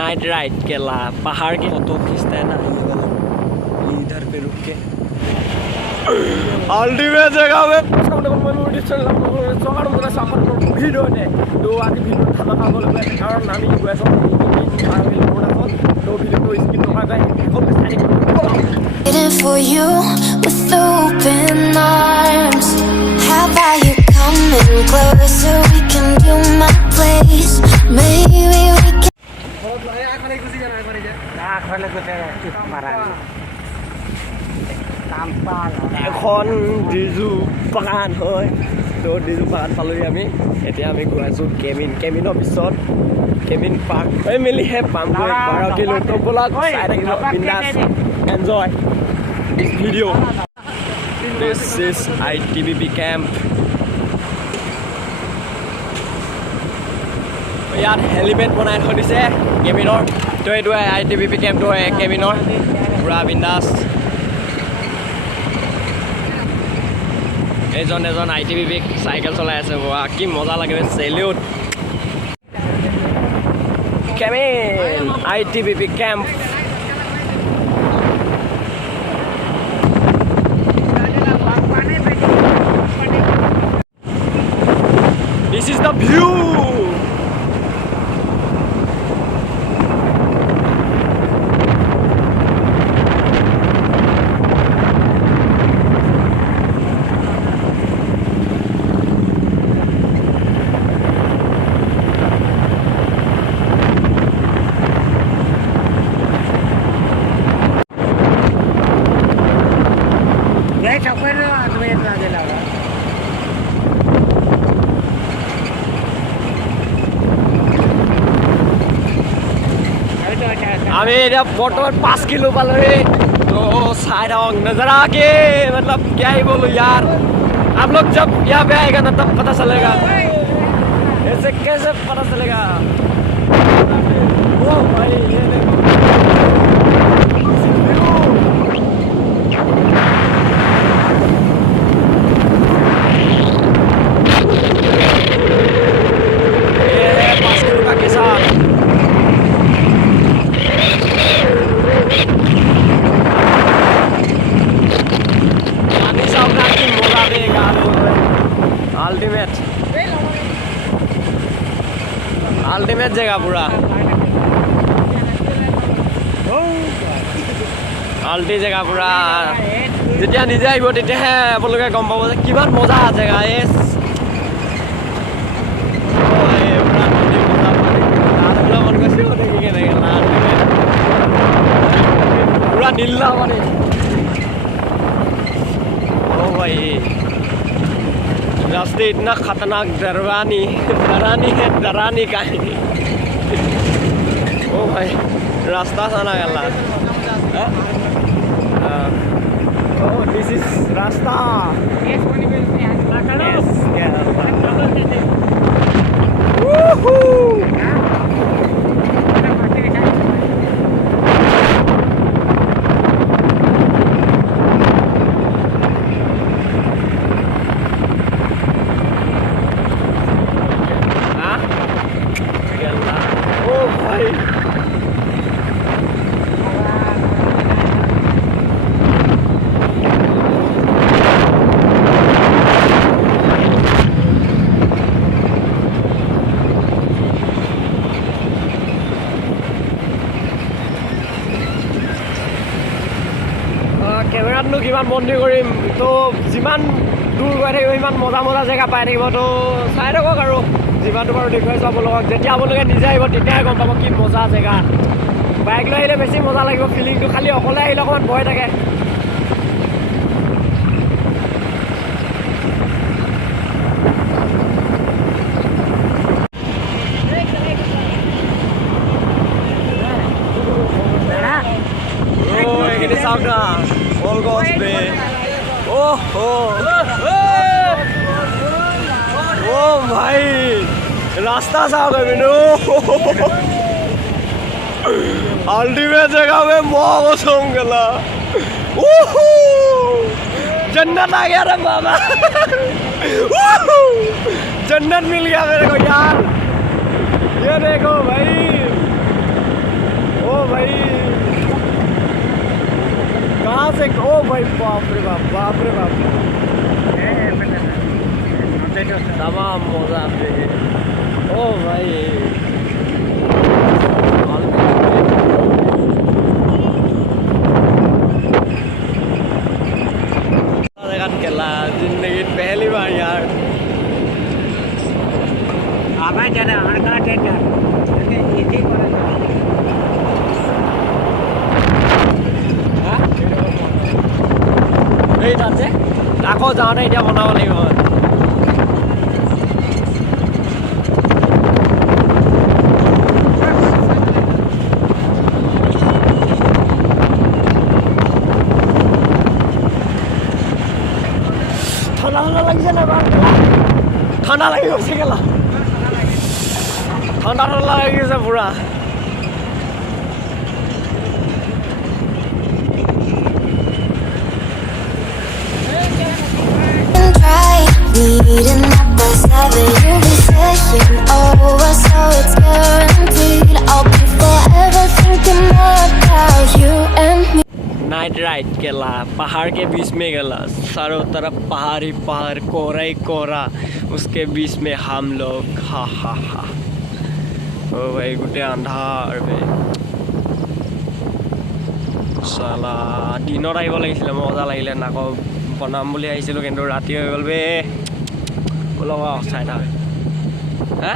Night ride केला पहाड़ के फोटो खींचते हैं ना इधर पे रुक के अल्टीमेट जगह में ভিডিও নে তো আজি ভিডিও থাকা খাব লাগে কারণ আমি ইউএস তো ভিডিও স্কিপ নকৰা যায় খুব চাই waiting for you with open arms. How about you coming closer? We can do my place. Maybe we can. এখন ডিজু বাগান হয় তো ডিজু বাগান পালোহি আমি এতিয়া আমি গৈ আছোঁ কেমিনৰ পিছত কেমিন পাৰ্ক হৈ মেলিহে পামগৈ 12 কিলো তো ব'লক চাই থাকিব বিন্দাছ এনজয় দিছ ভিডিঅ' দিছ ইজ ITBP কেম্প ইয়াত হেলিপেড বনাই থৈ দিছে কেমিনৰ তো এইটোৱে ITBP কেম্পটো হয় কেমিনৰ পুৰা বিন্দাছ এজন ITBP চাইকেল চলাই আছে বাহ কি মজা লাগে সেলিউট কেমিন ITBP camp This is the view আমি এটা बर्तमान 5 किलो पाले तो साइड नजर आके मतलब क्या ही बोलूं यार आप लोग जब यहाँ पे आएगा ना तब पता चलेगा ऐसे कैसे पता चलेगा ओ भाई ये देखो আল্টিমেট জেগা পুরা আল্টি জেগা পুরা যেতিয়া নিজে আহিব তেতিয়াহে আপোনালোকে গম পাব যে কিমান মজা জেগা পুরা নীলা মানে ओ भाई रास्ते इतना खतरनाक डरानी कहानी ओ भाई रास्ता साना गला ओ दिस इज रास्ता কেমেৰাতনো কিমান বন্দী কৰিম তো যিমান দূৰ গৈ থাকিব সিমান মজা মজা জেগা পাই থাকিব তো চাই থাকক আৰু যিমানটো বাৰু দেখুৱাই চাব লগক যেতিয়া আপোনালোকে নিজে আহিব তেতিয়াহে গম পাব কি মজা জেগা বাইক লৈ আহিলে বেছি মজা লাগিব ফিলিংটো খালি অকলে আহিলে অকণমান ভয় থাকে All goes bay. Oh भाई रास्ता साफ है बिनु अल्टीमेट जगह में मौज होंगला जन्नत आ गया रे बाबा जन्नत मिल गया मेरे को यार ये देखो भाई भाई कहाँ से ओ भाई बाप रे बाप तमाम मजा आते हैं ओ भाई केला जिंदगी पहली बार यार आवाज जाना हड़का टेंडर इजी करे এই তাতে আকৌ যাওঁতে এতিয়া বনাব লাগিব ঠাণ্ডা লাগিছে না ঠাণ্ডা লাগি গৈছে কেলা ঠাণ্ডা লাগি গৈছে পুৰা Meeting up by 7, you'll be saying over, so it's guaranteed. I'll be forever thinking about you and me. Night ride केला पहाड़ के बीच में गला चारों तरफ पहाड़ ही पहाड़ कोहरा ही कोहरा उसके बीच में हम लोग हा हा हा ओ भाई गोटे अंधार भाई साला दिनत आइब লাগিছিলে मजा লাগিলে नाको बनाम বুলি আহিছিলোঁ কিন্তু ৰাতি হৈ গ'ল বে ওলাবা চাই থাক হা